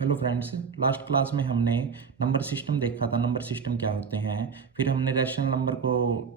Hello friends, last class में हमने number system देखा था। नंबर सिस्टम क्या होते हैं। फिर हमने रैशनल नंबर को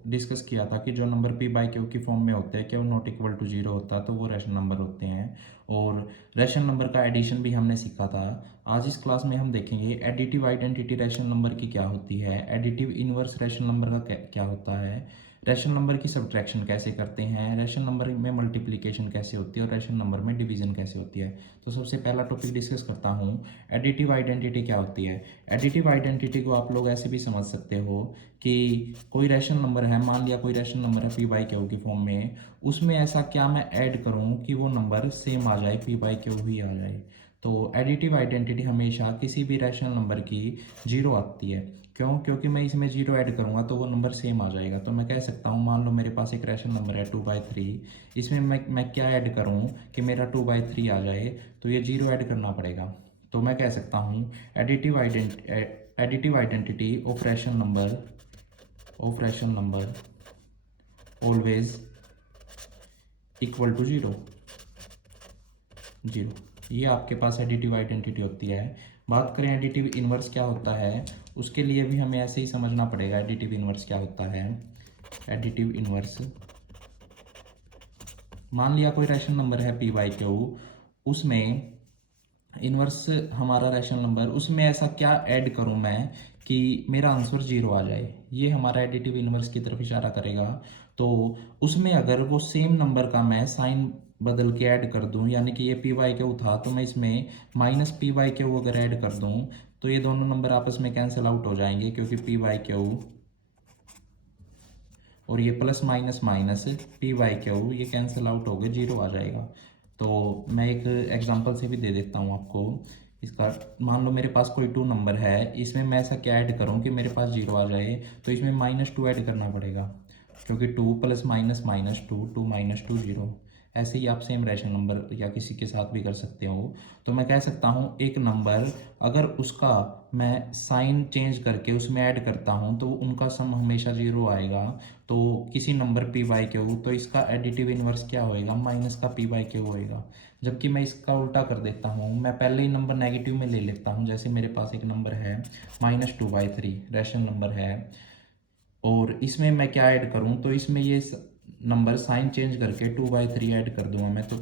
डिस्कस किया था कि जो नंबर पी बाई क्यू की फॉर्म में होते हैं, क्या वो नॉट इक्वल टू जीरो होता है तो वो रैशनल नंबर होते हैं। और रैशनल नंबर का एडिशन भी हमने सीखा था। आज इस क्लास में हम देखेंगे एडिटिव आइडेंटिटी रैशनल नंबर की क्या होती है, एडिटिव इनवर्स रैशनल नंबर का क्या होता है, रैशनल नंबर की सब्ट्रैक्शन कैसे करते हैं, रैशनल नंबर में मल्टीप्लिकेशन कैसे होती है और रैशनल नंबर में डिवीजन कैसे होती है। तो सबसे पहला टॉपिक डिस्कस करता हूँ, एडिटिव आइडेंटिटी क्या होती है। एडिटिव आइडेंटिटी को आप लोग ऐसे भी समझ सकते हो कि कोई रैशनल नंबर है, मान लिया कोई रैशनल नंबर है पी बाई क्यू की फॉर्म में, उसमें ऐसा क्या मैं ऐड करूं कि वो नंबर सेम आ जाए, पी बाई क्यू ही आ जाए। तो एडिटिव आइडेंटिटी हमेशा किसी भी रैशनल नंबर की जीरो आती है। क्यों? क्योंकि मैं इसमें जीरो ऐड करूंगा तो वो नंबर सेम आ जाएगा। तो मैं कह सकता हूँ, मान लो मेरे पास एक रैशनल नंबर है 2/3, इसमें मैं क्या ऐड करूँ कि मेरा 2/3 आ जाए, तो ये जीरो ऐड करना पड़ेगा। तो मैं कह सकता हूँ additive identity of rational number always equal to zero. Zero, ये आपके पास एडिटिव आइडेंटिटी होती है। बात करें एडिटिव इनवर्स क्या होता है, उसके लिए भी हमें ऐसे ही समझना पड़ेगा। एडिटिव इनवर्स क्या होता है? एडिटिव इनवर्स, मान लिया कोई रैशनल नंबर है पी बाई क्यू, उसमें इनवर्स हमारा रैशनल नंबर, उसमें ऐसा क्या ऐड करूं मैं कि मेरा आंसर जीरो आ जाए। ये हमारा एडिटिव इनवर्स की तरफ इशारा करेगा। तो उसमें अगर वो सेम नंबर का मैं साइन बदल के ऐड कर दूं, यानी कि ये पी बाई क्यू था तो मैं इसमें माइनस पी बाई क्यू अगर ऐड कर दूं, तो ये दोनों नंबर आपस में कैंसिल आउट हो जाएंगे, क्योंकि पी बाई क्यू और ये plus minus minus P by Q ये कैंसिल आउट हो गए, जीरो आ जाएगा। तो मैं एक एग्जांपल से भी दे देता हूँ आपको इसका। मान लो मेरे पास कोई टू नंबर है, इसमें मैं ऐसा क्या ऐड करूँ कि मेरे पास जीरो आ जाए, तो इसमें -2 ऐड करना पड़ेगा, क्योंकि two plus minus minus two, two minus two zero. ऐसे ही आप सेम रैशनल नंबर या किसी के साथ भी कर सकते हो। तो मैं कह सकता हूँ एक नंबर अगर उसका मैं साइन चेंज करके उसमें ऐड करता हूँ तो उनका सम हमेशा जीरो आएगा। तो किसी नंबर पी बाई क्यू, तो इसका एडिटिव इनवर्स क्या होएगा? माइनस का पी बाई क्यू होएगा। जबकि मैं इसका उल्टा कर देता हूँ, मैं पहले ही नंबर नेगेटिव में ले लेता हूँ। जैसे मेरे पास एक नंबर है -2/3 रैशनल नंबर है, और इसमें मैं क्या ऐड करूं, तो इसमें ये नंबर साइन चेंज करके 2/3 ऐड कर दूंगा मैं, तो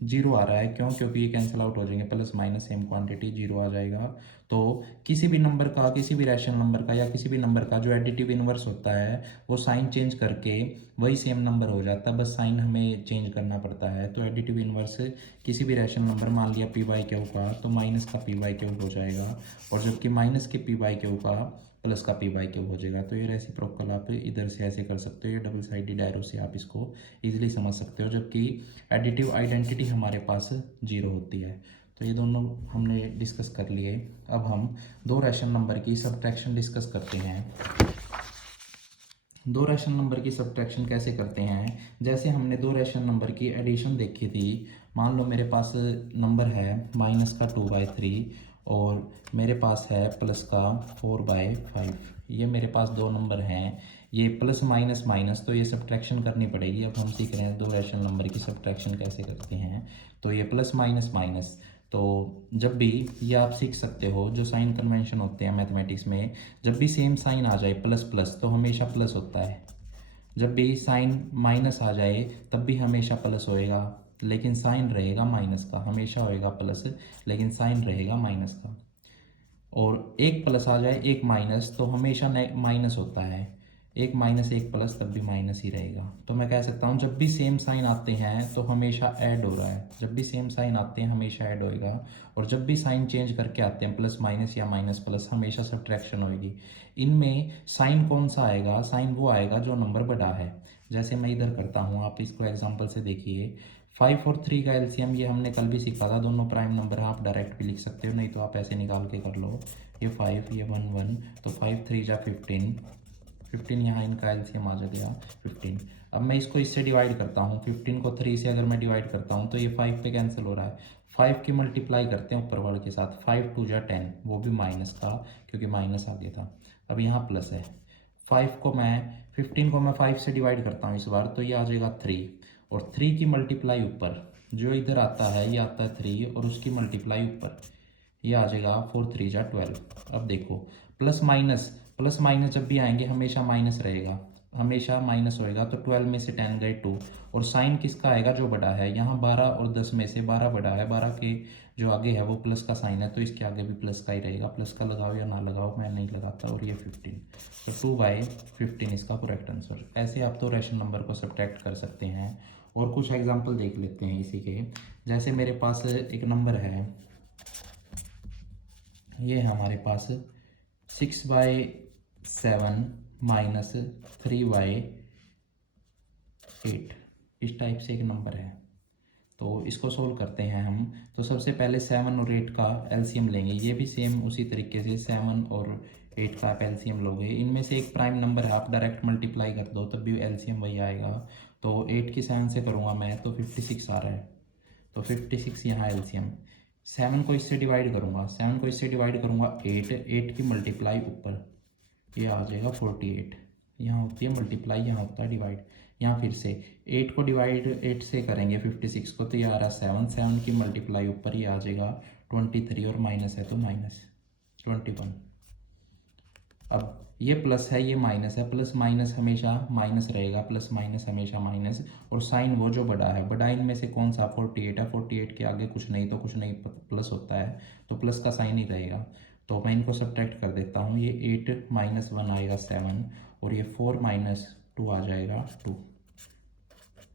जीरो आ रहा है। क्यों? क्योंकि ये कैंसिल आउट हो जाएंगे, plus minus same quantity, zero आ जाएगा। तो किसी भी नंबर का, किसी भी रैशनल नंबर का या किसी भी नंबर का जो एडिटिव इनवर्स होता है, वो साइन चेंज करके वही सेम नंबर हो जाता है, बस साइन हमें चेंज करना पड़ता है। तो एडिटिव इनवर्स किसी भी रैशनल नंबर, मान लिया पी बाई क्यू का, तो माइनस का पी बाई क्यू हो जाएगा, और जबकि माइनस के पी बाई क्यू का प्लस का पी बाई क्यू हो जाएगा। तो ये रेसिप्रोकल आप इधर से ऐसे कर सकते हो, ये डबल साइडेड एरो से आप इसको इजीली समझ सकते हो। जबकि एडिटिव आइडेंटिटी हमारे पास जीरो होती है। तो ये दोनों हमने डिस्कस कर लिए। अब हम दो रैशनल नंबर की सब्ट्रैक्शन डिस्कस करते हैं। दो रैशनल नंबर की सब्ट्रैक्शन कैसे करते हैं? जैसे हमने दो रैशनल नंबर की एडिशन देखी थी। मान लो मेरे पास नंबर है माइनस का 2/3 और मेरे पास है प्लस का 4/5। ये मेरे पास दो नंबर हैं, ये प्लस माइनस माइनस, तो ये सब्ट्रैक्शन करनी पड़ेगी। अब हम सीख रहे हैं दो रैशनल नंबर की सब्ट्रैक्शन कैसे करते हैं। तो ये प्लस माइनस माइनस, तो जब भी ये आप सीख सकते हो, जो साइन कन्वेंशन होते हैं मैथमेटिक्स में, जब भी सेम साइन आ जाए प्लस प्लस तो हमेशा प्लस होता है। जब भी साइन माइनस आ जाए तब भी हमेशा प्लस होएगा, लेकिन साइन रहेगा माइनस का। हमेशा होएगा प्लस, लेकिन साइन रहेगा माइनस का। और एक प्लस आ जाए एक माइनस तो हमेशा माइनस होता है। एक माइनस एक प्लस तब भी माइनस ही रहेगा। तो मैं कह सकता हूँ जब भी सेम साइन आते हैं तो हमेशा ऐड हो रहा है, जब भी सेम साइन आते हैं हमेशा ऐड होएगा, और जब भी साइन चेंज करके आते हैं प्लस माइनस या माइनस प्लस, हमेशा सब्ट्रैक्शन होएगी। इनमें साइन कौन सा आएगा? साइन वो आएगा जो नंबर बड़ा है। जैसे मैं इधर करता हूँ, आप इसको एग्जाम्पल से देखिए। 5 और 3 का एलसीएम, ये हमने कल भी सीखा था। दोनों प्राइम नंबर है, आप डायरेक्ट भी लिख सकते हो, नहीं तो आप ऐसे निकाल के कर लो। ये 5, ये 1 1, तो 5 3 जा 15, 15 यहाँ इनका एलसीएम आ गया 15। अब मैं इसको इससे डिवाइड करता हूँ, 15 को 3 से अगर मैं डिवाइड करता हूँ तो ये 5 पे कैंसिल हो रहा है। 5 की मल्टीप्लाई करते हैं ऊपर वर्ड के साथ, 5 2 जा 10, वो भी माइनस का, क्योंकि माइनस आगे था। अब यहाँ प्लस है। 5 को मैं 15 को मैं 5 से डिवाइड करता हूँ इस बार, तो ये आ जाएगा 3, और 3 की मल्टीप्लाई ऊपर, जो इधर आता है ये आता है 3, और उसकी मल्टीप्लाई ऊपर, ये आ जाएगा 4 3 जा 12। अब देखो प्लस माइनस जब भी आएंगे हमेशा माइनस रहेगा, हमेशा माइनस होएगा। तो 12 में से 10 गए 2, और साइन किसका आएगा, जो बड़ा है। यहाँ 12 और 10 में से 12 बड़ा है, 12 के जो आगे है वो प्लस का साइन है, तो इसके आगे भी प्लस का ही रहेगा। प्लस का लगाओ या ना लगाओ, मैं नहीं लगाता। और ये 15, तो 2/15 इसका करेक्ट आंसर। ऐसे आप तो रैशनल नंबर को सब्ट्रैक्ट कर सकते हैं। और कुछ एग्जांपल देख लेते हैं इसी के। जैसे मेरे पास एक नंबर है, ये है हमारे पास 6/7 माइनस 3/8, इस टाइप से एक नंबर है। तो इसको सोल्व करते हैं हम। तो सबसे पहले 7 और 8 का एलसीएम लेंगे। ये भी सेम उसी तरीके से 7 और 8 का आप एलसीएम लोगे। इनमें से एक प्राइम नंबर है, आप डायरेक्ट मल्टीप्लाई कर दो तब भी एलसीएम वही आएगा। तो 8 की 7 से करूँगा मैं तो 56 आ रहा है, तो 56 यहाँ एलसीएम। 7 को इससे डिवाइड करूँगा, 7 को इससे डिवाइड करूँगा 8 की मल्टीप्लाई ऊपर, ये आ जाएगा 48। यहाँ होती है मल्टीप्लाई, यहाँ होता है डिवाइड। यहाँ फिर से 8 को डिवाइड 8 से करेंगे 56 को, तो ये आ रहा है 7 की मल्टीप्लाई ऊपर, ये आ जाएगा 23, और माइनस है तो माइनस 21। अब ये प्लस है ये माइनस है, प्लस माइनस हमेशा माइनस रहेगा, प्लस माइनस हमेशा माइनस। और साइन वो जो बड़ा है, बड़ा इनमें से कौन सा, 48 है। 48 के आगे कुछ नहीं तो कुछ नहीं प्लस होता है, तो प्लस का साइन ही रहेगा। तो मैं इनको सब्ट्रैक्ट कर देता हूँ। ये 8 - 1 आएगा 7, और ये 4 - 2 आ जाएगा 2।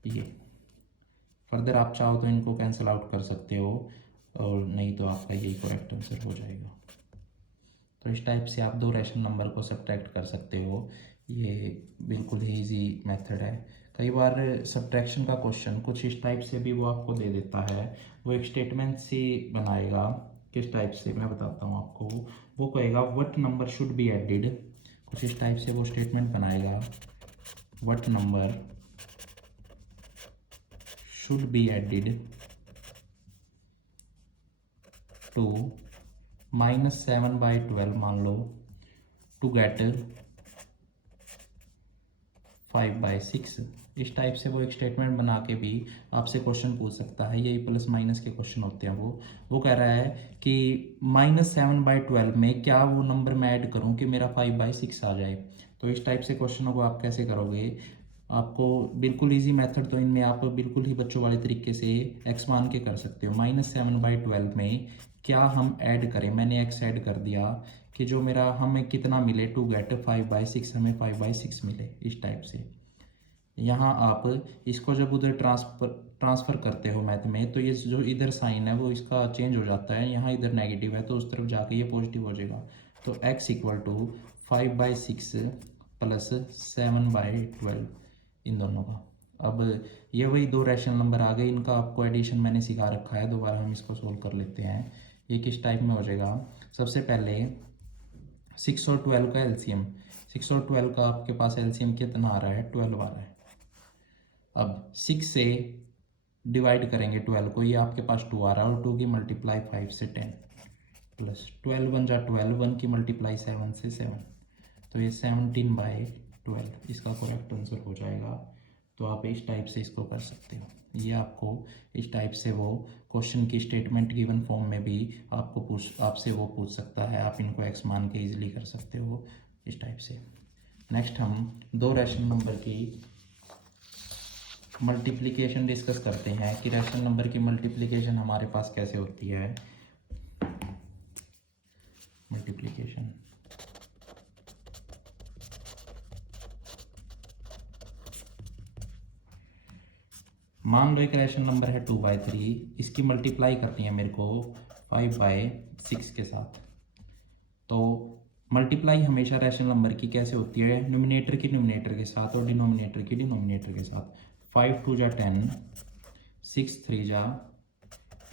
ये फर्दर आप चाहो तो इनको कैंसिल आउट कर सकते हो, और नहीं तो आपका यही करेक्ट आंसर हो जाएगा। तो इस टाइप से आप दो रैशनल नंबर को सब्ट्रैक्ट कर सकते हो। ये बिल्कुल ही ईजी मेथड है। कई बार सब्ट्रैक्शन का क्वेश्चन कुछ इस टाइप से भी वो आपको दे देता है। वो एक स्टेटमेंट सी बनाएगा, किस टाइप से मैं बताता हूँ आपको। वो कहेगा what number should be added, कुछ इस टाइप से वो स्टेटमेंट बनाएगा। What number should be added to -7/12 मान लो, टू गेट 5/6। इस टाइप से वो एक स्टेटमेंट बना के भी आपसे क्वेश्चन पूछ सकता है। यही प्लस माइनस के क्वेश्चन होते हैं। वो कह रहा है कि -7/12 में क्या वो नंबर मैं ऐड करूं कि मेरा 5/6 आ जाए। तो इस टाइप से क्वेश्चनों को आप कैसे करोगे, आपको बिल्कुल इजी मेथड तो इनमें आप बिल्कुल ही बच्चों वाले तरीके से एक्स मान के कर सकते हो। -7/12 में क्या हम ऐड करें, मैंने एक्स ऐड कर दिया कि जो मेरा हमें कितना मिले, टू गेट 5/6, हमें 5/6 मिले। इस टाइप से यहाँ आप इसको जब उधर ट्रांसफ़र करते हो मैथ में, तो ये जो इधर साइन है वो इसका चेंज हो जाता है। यहाँ इधर नेगेटिव है तो उस तरफ जाके ये पॉजिटिव हो जाएगा। तो x = 5/6 प्लस 7/12 इन दोनों का। अब ये वही दो रैशनल नंबर आ गए, इनका आपको एडिशन मैंने सिखा रखा है। दोबारा हम इसको सोल्व कर लेते हैं। ये किस टाइप में हो जाएगा, सबसे पहले 6 और 12 का एलसीएम। 6 और 12 का आपके पास एलसीएम कितना आ रहा है, 12 आ रहा है। अब 6 से डिवाइड करेंगे 12 को, ये आपके पास 2 आ रहा है, और 2 की मल्टीप्लाई 5 से 10, प्लस 12 1 जा 12, 1 की मल्टीप्लाई 7 से 7, तो ये 17/12 इसका करेक्ट आंसर हो जाएगा। तो आप इस टाइप से इसको कर सकते हो। ये आपको इस टाइप से वो क्वेश्चन की स्टेटमेंट गिवन फॉर्म में भी आपसे वो पूछ सकता है। आप इनको एक्स मान के इजीली कर सकते हो इस टाइप से। नेक्स्ट हम दो रैशनल नंबर की मल्टीप्लिकेशन डिस्कस करते हैं कि रैशनल नंबर की मल्टीप्लिकेशन हमारे पास कैसे होती है। मल्टीप्लिकेशन मान लो एक रैशनल नंबर है 2/3, इसकी मल्टीप्लाई करनी है मेरे को 5/6 के साथ। तो मल्टीप्लाई हमेशा रैशनल नंबर की कैसे होती है, न्यूमरेटर की न्यूमरेटर के साथ और डिनोमिनेटर की डिनोमिनेटर के साथ। 5 2 जा 10, 6 3 जा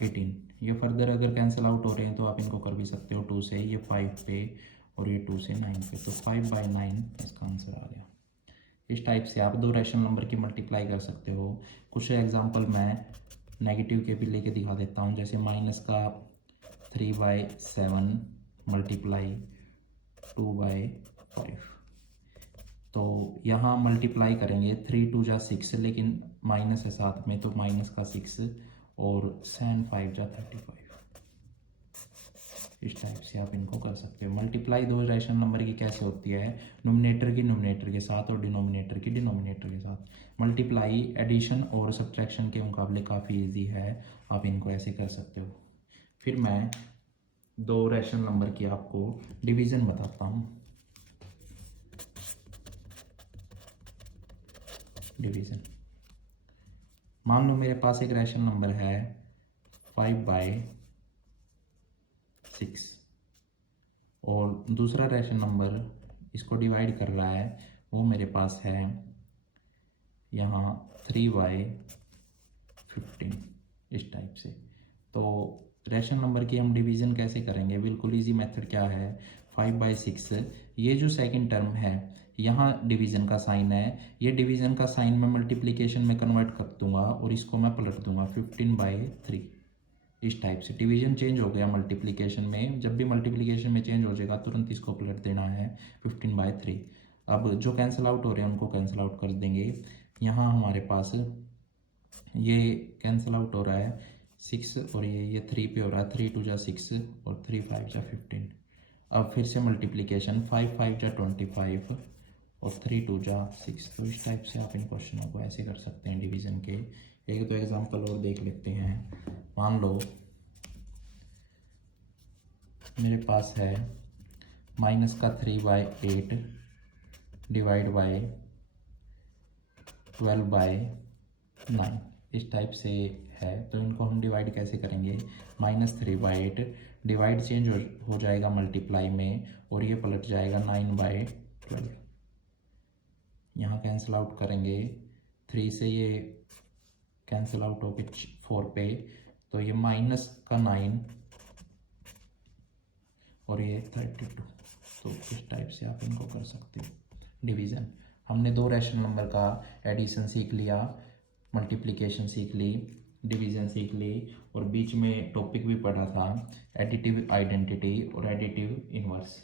18। ये फर्दर अगर कैंसिल आउट हो रहे हैं तो आप इनको कर भी सकते हो 2 से, ये 5 पे और ये 2 से 9 पे, तो 5/9 इसका आंसर आ गया। इस टाइप से आप दो रैशनल नंबर की मल्टीप्लाई कर सकते हो। कुछ एग्जांपल मैं नेगेटिव के भी लेके दिखा देता हूँ। जैसे माइनस का 3/7 मल्टीप्लाई 2/5, तो यहाँ मल्टीप्लाई करेंगे 3 2 जा 6, लेकिन माइनस है साथ में, तो माइनस का 6 और 7 5 जा 35। इस टाइप से आप इनको कर सकते हो। मल्टीप्लाई दो रैशनल नंबर की कैसे होती है, नोमिनेटर की नोमिनेटर के साथ और डिनोमिनेटर की डिनोमिनेटर के साथ। मल्टीप्लाई एडिशन और सब्ट्रैक्शन के मुकाबले काफ़ी इजी है, आप इनको ऐसे कर सकते हो। फिर मैं दो रैशनल नंबर की आपको डिवीज़न बताता हूँ। डिवीज़न, मान लो मेरे पास एक रैशनल नंबर है 5/6 और दूसरा रैशनल नंबर इसको डिवाइड कर रहा है, वो मेरे पास है यहाँ 3/15 इस टाइप से। तो रैशनल नंबर की हम डिवीज़न कैसे करेंगे, बिल्कुल इजी मेथड क्या है, 5/6 ये जो सेकंड टर्म है यहाँ डिवीज़न का साइन है, ये डिवीज़न का साइन मैं मल्टीप्लिकेशन में कन्वर्ट कर दूंगा और इसको मैं पलट दूंगा 15/3 इस टाइप से। डिवीज़न चेंज हो गया मल्टीप्लिकेशन में, जब भी मल्टीप्लिकेशन में चेंज हो जाएगा तुरंत इसको पलट देना है 15/3। अब जो कैंसिल आउट हो रहे हैं उनको कैंसिल आउट कर देंगे। यहाँ हमारे पास ये कैंसिल आउट हो रहा है 6 और ये 3 पे हो रहा है, 3 2 जा 6 और 3 5 जा 15। अब फिर से मल्टीप्लिकेशन 5 5 जा 25 और 3 2 जा 6। तो इस टाइप से आप इन क्वेश्चनों को ऐसे कर सकते हैं डिवीज़न के। एक दो एग्जांपल और देख लेते हैं। मान लो मेरे पास है -3/8 डिवाइड बाय 12/9 इस टाइप से है। तो इनको हम डिवाइड कैसे करेंगे, -3/8 डिवाइड चेंज हो जाएगा मल्टीप्लाई में और ये पलट जाएगा 9/12। यहाँ कैंसिल आउट करेंगे, 3 से ये कैंसिल आउट होके 4 पे, तो ये -9 और ये 32। तो इस टाइप से आप इनको कर सकते हो डिवीज़न। हमने दो रैशनल नंबर का एडिशन सीख लिया, मल्टीप्लिकेशन सीख ली, डिवीज़न सीख ली और बीच में टॉपिक भी पढ़ा था एडिटिव आइडेंटिटी और एडिटिव इन्वर्स।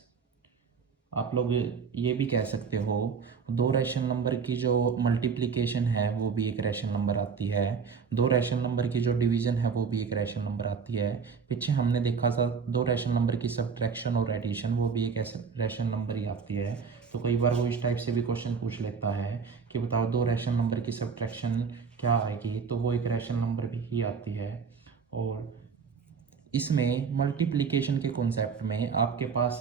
आप लोग ये भी कह सकते हो दो रैशनल नंबर की जो मल्टीप्लिकेशन है वो भी एक रैशनल नंबर आती है, दो रैशनल नंबर की जो डिवीज़न है वो भी एक रैशनल नंबर आती है। पीछे हमने देखा था दो रैशनल नंबर की सब्ट्रैक्शन और एडिशन, वो भी एक रैशनल नंबर ही आती है। तो कई बार वो इस टाइप से भी क्वेश्चन पूछ लेता है कि बताओ दो रैशनल नंबर की सब्ट्रैक्शन क्या आएगी, तो वो एक रैशनल नंबर भी ही आती है। और इसमें मल्टीप्लिकेशन के कॉन्सेप्ट में आपके पास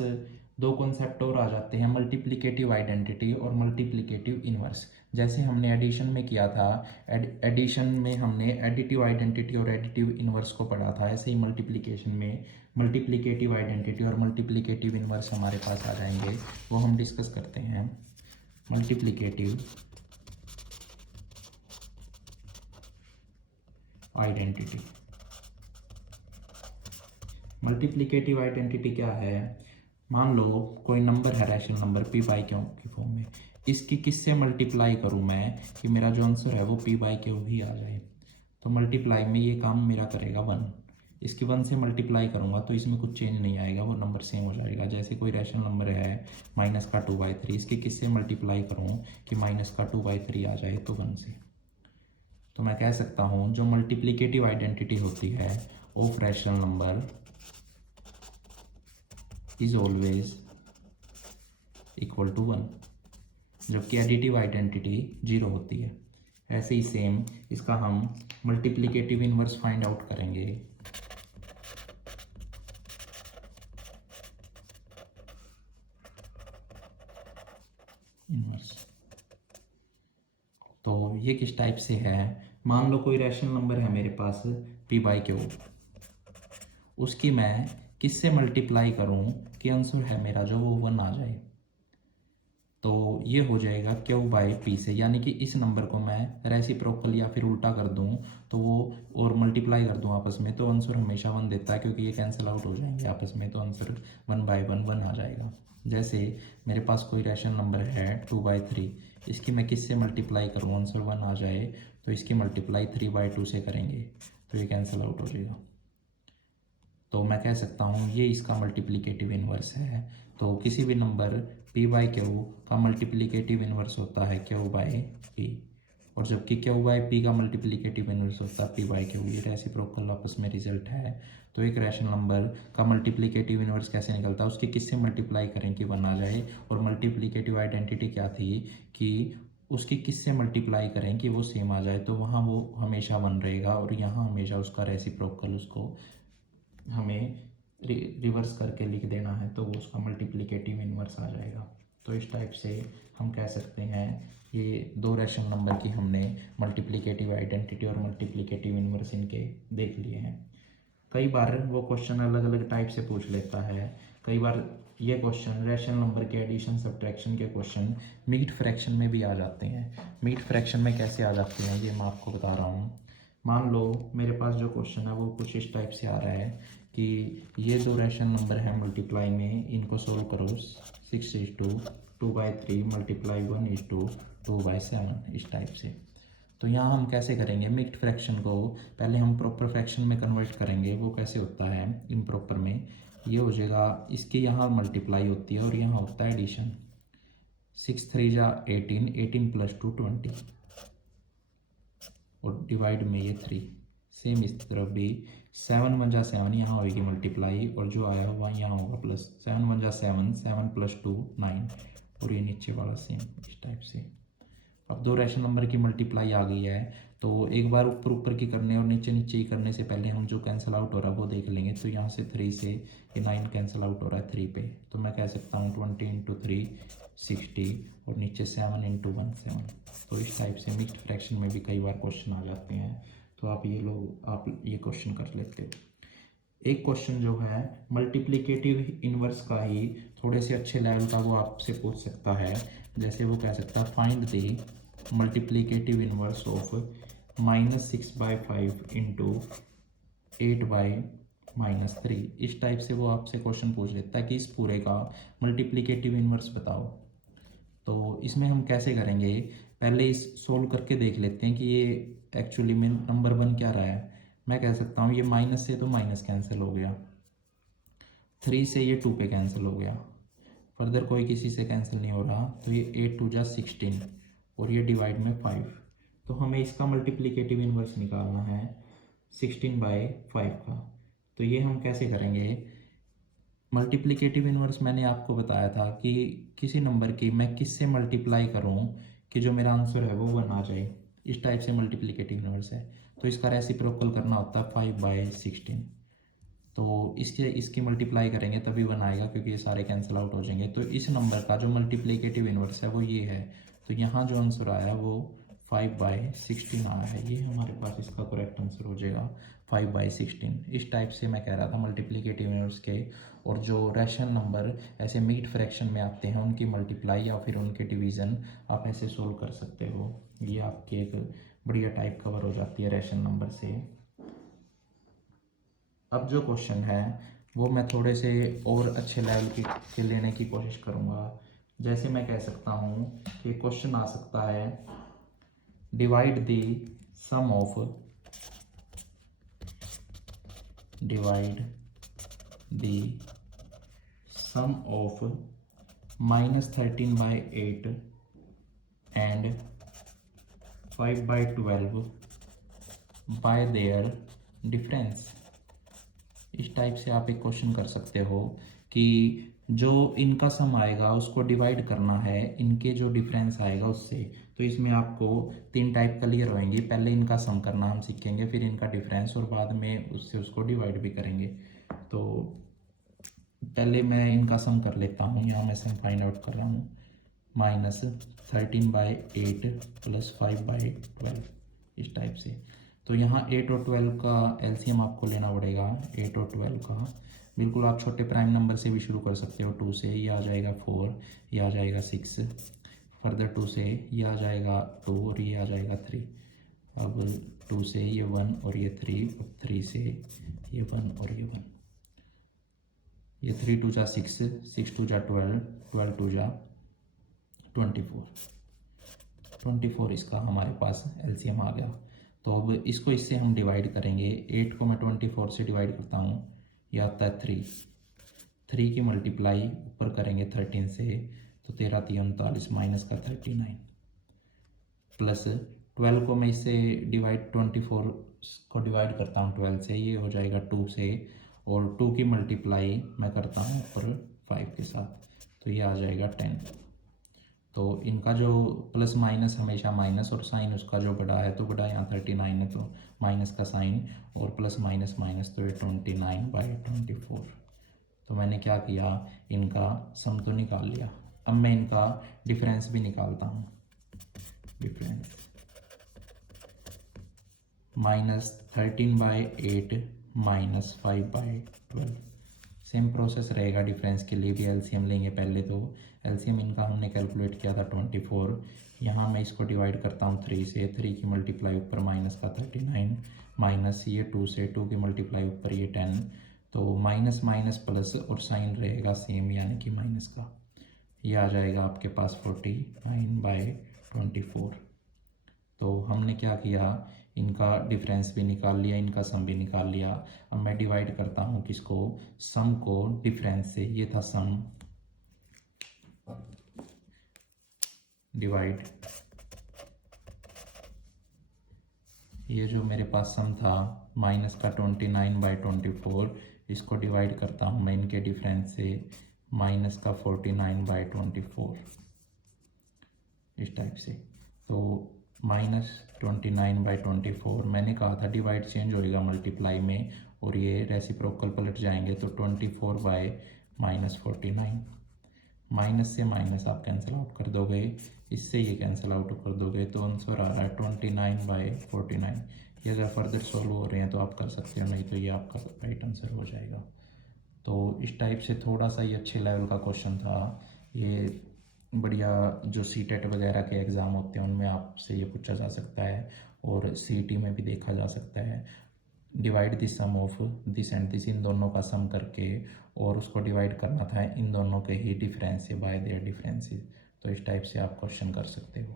दो कॉन्सेप्ट और आ जाते हैं, मल्टीप्लिकेटिव आइडेंटिटी और मल्टीप्लिकेटिव इन्वर्स। जैसे हमने एडिशन में किया था, एडिशन में हमने एडिटिव आइडेंटिटी और एडिटिव इन्वर्स को पढ़ा था, ऐसे ही मल्टीप्लिकेशन में मल्टीप्लिकेटिव आइडेंटिटी और मल्टीप्लिकेटिव इन्वर्स हमारे पास आ जाएंगे, वो हम डिस्कस करते हैं। मल्टीप्लिकेटिव आइडेंटिटी, मल्टीप्लिकेटिव आइडेंटिटी क्या है, मान लो कोई नंबर है रैशनल नंबर p/q की फॉर्म में, इसकी किससे मल्टीप्लाई करूं मैं कि मेरा जो आंसर है वो p/q ही आ जाए। तो मल्टीप्लाई में ये काम मेरा करेगा 1, इसकी 1 से मल्टीप्लाई करूंगा तो इसमें कुछ चेंज नहीं आएगा, वो नंबर सेम हो जाएगा। जैसे कोई रैशनल नंबर है -2/3, इसकी किससे मल्टीप्लाई करूँ कि -2/3 आ जाए, तो 1 से। तो मैं कह सकता हूँ जो मल्टीप्लिकेटिव आइडेंटिटी होती है of rational number is always equal to 1, जबकि एडिटिव आइडेंटिटी 0 होती है। ऐसे ही सेम इसका हम मल्टीप्लिकेटिव इन्वर्स फाइंड आउट करेंगे। इन्वर्स तो ये किस टाइप से है, मान लो कोई रैशनल नंबर है मेरे पास p/q, उसकी मैं किससे मल्टीप्लाई करूं कि आंसर है मेरा जो वो 1 आ जाए। तो ये हो जाएगा q/p से, यानी कि इस नंबर को मैं रेसिप्रोकल या फिर उल्टा कर दूं तो वो और मल्टीप्लाई कर दूं आपस में, तो आंसर हमेशा 1 देता है, क्योंकि ये कैंसिल आउट हो जाएंगे आपस में, तो आंसर 1/1 1 आ जाएगा। जैसे मेरे पास कोई रैशनल नंबर है 2/3, इसकी मैं किससे मल्टीप्लाई करूँ आंसर 1 आ जाए, तो इसकी मल्टीप्लाई 3/2 से करेंगे तो ये कैंसिल आउट हो जाएगा। तो मैं कह सकता हूँ ये इसका मल्टीप्लिकेटिव इन्वर्स है। तो किसी भी नंबर p/q का मल्टीप्लिकेटिव इन्वर्स होता है q/p और जबकि क्यू बाई पी का मल्टीप्लिकेटिव इनवर्स होता है पी बाई क्यू। ये रेसिप्रोकल आपस में रिजल्ट है। तो एक रैशनल नंबर का मल्टीप्लिकेटिव इनवर्स कैसे निकलता है, उसके किससे मल्टीप्लाई करें कि 1 आ जाए, और मल्टीप्लिकेटिव आइडेंटिटी क्या थी कि उसकी किससे मल्टीप्लाई करें कि वो सेम आ जाए, तो वहाँ वो हमेशा 1 रहेगा और यहाँ हमेशा उसका रेसिप्रोकल उसको हमें रिवर्स करके लिख देना है, तो वो उसका मल्टीप्लिकेटिव इनवर्स आ जाएगा। तो इस टाइप से हम कह सकते हैं ये दो रैशनल नंबर की हमने मल्टीप्लिकेटिव आइडेंटिटी और मल्टीप्लिकेटिव इनवर्स इनके देख लिए हैं। कई बार वो क्वेश्चन अलग अलग टाइप से पूछ लेता है। कई बार ये क्वेश्चन रैशनल नंबर के एडिशन सब्ट्रैक्शन के क्वेश्चन मिक्स्ड फ्रैक्शन में भी आ जाते हैं। मिक्स्ड फ्रैक्शन में कैसे आ जाते हैं ये मैं आपको बता रहा हूँ। मान लो मेरे पास जो क्वेश्चन है वो कुछ इस टाइप से आ रहा है कि ये दो रैशनल नंबर है मल्टीप्लाई में, इनको सोल्व करो 6:2 मल्टीप्लाई 1:2/7 इस टाइप से। तो यहाँ हम कैसे करेंगे मिक्स्ड फ्रैक्शन को, पहले हम प्रॉपर फ्रैक्शन में कन्वर्ट करेंगे। वो कैसे होता है इम्प्रॉपर में, ये हो जाएगा इसकी यहाँ मल्टीप्लाई होती है और यहाँ होता है एडिशन। 6 3 जा 18, 18 + 2 20 और डिवाइड में ये 3। सेम इस तरफ भी 7 1 जा 7, यहाँ होगी मल्टीप्लाई और जो आया हुआ यहाँ होगा प्लस। 7 1 जा 7, 7 + 2 9 और ये नीचे वाला सेम इस टाइप से। अब दो रैशनल नंबर की मल्टीप्लाई आ गई है, तो एक बार ऊपर ऊपर की करने और नीचे नीचे ही करने से पहले हम जो कैंसिल आउट हो रहा है वो देख लेंगे। तो यहाँ से 3 से ये 9 कैंसिल आउट हो रहा है 3 पे, तो मैं कह सकता हूँ 20 × 3 60 और नीचे 7 × 1 7। तो इस टाइप से मिक्स्ड फ्रैक्शन में भी कई बार क्वेश्चन आ जाते हैं, तो आप ये क्वेश्चन कर लेते हो। एक क्वेश्चन जो है मल्टीप्लिकेटिव इनवर्स का ही थोड़े से अच्छे लेवल का वो आपसे पूछ सकता है। जैसे वो कह सकता है find the multiplicative inverse of -6/5 × 8/-3। इस टाइप से वो आपसे क्वेश्चन पूछ लेता है कि इस पूरे का मल्टीप्लिकेटिव इनवर्स बताओ। तो इसमें हम कैसे करेंगे, पहले इस सोल्व करके देख लेते हैं कि ये एक्चुअली में नंबर 1 क्या रहा है। मैं कह सकता हूँ ये माइनस से तो माइनस कैंसिल हो गया, 3 से ये 2 पे कैंसिल हो गया, फर्दर कोई किसी से कैंसिल नहीं हो रहा, तो ये 8 2 जा 16 और ये डिवाइड में 5। तो हमें इसका मल्टीप्लिकेटिव इनवर्स निकालना है 16/5 का। तो ये हम कैसे करेंगे, मल्टीप्लिकेटिव इनवर्स मैंने आपको बताया था कि किसी नंबर की मैं किससे मल्टीप्लाई करूं कि जो मेरा आंसर है वो 1 आ जाए। इस टाइप से मल्टीप्लिकेटिव इनवर्स है, तो इसका रेसिप्रोकल करना होता है 5/16। तो इसकी मल्टीप्लाई करेंगे तभी 1 आएगा, क्योंकि ये सारे कैंसिल आउट हो जाएंगे। तो इस नंबर का जो मल्टीप्लिकेटिव इनवर्स है वो ये है। तो यहाँ जो आंसर आया वो 5/16 आया है। ये हमारे पास इसका करेक्ट आंसर हो जाएगा 5/16। इस टाइप से मैं कह रहा था मल्टीप्लिकेटिव इनवर्स के। और जो रैशनल नंबर ऐसे मिक्स्ड फ्रैक्शन में आते हैं उनकी मल्टीप्लाई या फिर उनके डिवीज़न आप ऐसे सोल्व कर सकते हो। ये आपकी एक बढ़िया टाइप कवर हो जाती है रैशनल नंबर से। अब जो क्वेश्चन है वो मैं थोड़े से और अच्छे लेवल के लेने की कोशिश करूँगा। जैसे मैं कह सकता हूँ कि क्वेश्चन आ सकता है divide the sum of -13/8 and 5/12 by their difference। इस टाइप से आप एक क्वेश्चन कर सकते हो कि जो इनका सम आएगा उसको डिवाइड करना है इनके जो डिफरेंस आएगा उससे। तो इसमें आपको 3 टाइप क्लियर होंगी, पहले इनका सम करना हम सीखेंगे, फिर इनका डिफरेंस और बाद में उससे उसको डिवाइड भी करेंगे। तो पहले मैं इनका सम कर लेता हूँ, यहाँ मैं सम फाइंड आउट कर रहा हूँ। -13/8 + 5/12 इस टाइप से। तो यहाँ 8 और 12 का एलसीएम आपको लेना पड़ेगा। 8 और 12 का बिल्कुल आप छोटे प्राइम नंबर से भी शुरू कर सकते हो। 2 से ये आ जाएगा 4, ये आ जाएगा 6, फर्दर 2 से ये आ जाएगा 2 और ये आ जाएगा 3। अब 2 से ये 1 और ये 3, और 3 से ये 1 और ये 1। ये 3 2 जा 6, 6 2 जा 12, 12 2 जा 24 इसका हमारे पास एलसीएम आ गया। तो अब इसको इससे हम डिवाइड करेंगे। 8 को मैं 24 से डिवाइड करता हूँ, यह आता है 3 की मल्टीप्लाई ऊपर करेंगे 13 से, तो 13 3 39 माइनस का 39 प्लस 12 को मैं इससे डिवाइड 24 को डिवाइड करता हूँ 12 से, ये हो जाएगा 2 से, और 2 की मल्टीप्लाई मैं करता हूँ ऊपर 5 के साथ, तो ये आ जाएगा 10। तो इनका जो प्लस माइनस हमेशा माइनस, और साइन उसका जो बड़ा है तो बड़ा, यहाँ 39 है तो माइनस का साइन, और प्लस माइनस माइनस, तो ये 29/24। तो मैंने क्या किया, इनका सम तो निकाल लिया। अब मैं इनका डिफरेंस भी निकालता हूँ। डिफरेंस -13/8 -5/12। सेम प्रोसेस रहेगा डिफरेंस के लिए भी। एलसीएम लेंगे पहले, तो एलसीएम इनका हमने कैलकुलेट किया था 24। यहाँ मैं इसको डिवाइड करता हूँ 3 से, 3 की मल्टीप्लाई ऊपर माइनस का 39, माइनस ये 2 से, 2 की मल्टीप्लाई ऊपर ये 10, तो माइनस माइनस प्लस, और साइन रहेगा सेम यानी कि माइनस का। ये आ जाएगा आपके पास 49/24। तो हमने क्या किया, इनका डिफरेंस भी निकाल लिया, इनका सम भी निकाल लिया। अब मैं डिवाइड करता हूँ किसको, सम को डिफरेंस से। ये था सम, डिवाइड, ये जो मेरे पास सम था माइनस का 29/24, इसको डिवाइड करता हूँ मैं इनके डिफरेंस से, माइनस का 49/24, इस टाइप से। तो -29/24, मैंने कहा था डिवाइड चेंज होएगा मल्टीप्लाई में, और ये रेसिप्रोकल पलट जाएंगे, तो 24/-49, माइनस से माइनस आप कैंसिल आउट कर दोगे, इससे ये कैंसिल आउट कर दोगे, तो आंसर आ रहा है 29/49। ये अगर फर्दर सॉल्व हो रहे हैं तो आप कर सकते हो, नहीं तो ये आपका राइट आंसर हो जाएगा। तो इस टाइप से थोड़ा सा ये अच्छे लेवल का क्वेश्चन था। ये बढ़िया जो सीटेट वगैरह के एग्ज़ाम होते हैं उनमें आपसे ये पूछा जा सकता है, और सीईटी में भी देखा जा सकता है। Divide this sum of this and this, इन दोनों का सम करके, और उसको डिवाइड करना था इन दोनों के ही डिफरेंस से बाय देयर डिफरेंसेस। तो इस टाइप से आप क्वेश्चन कर सकते हो।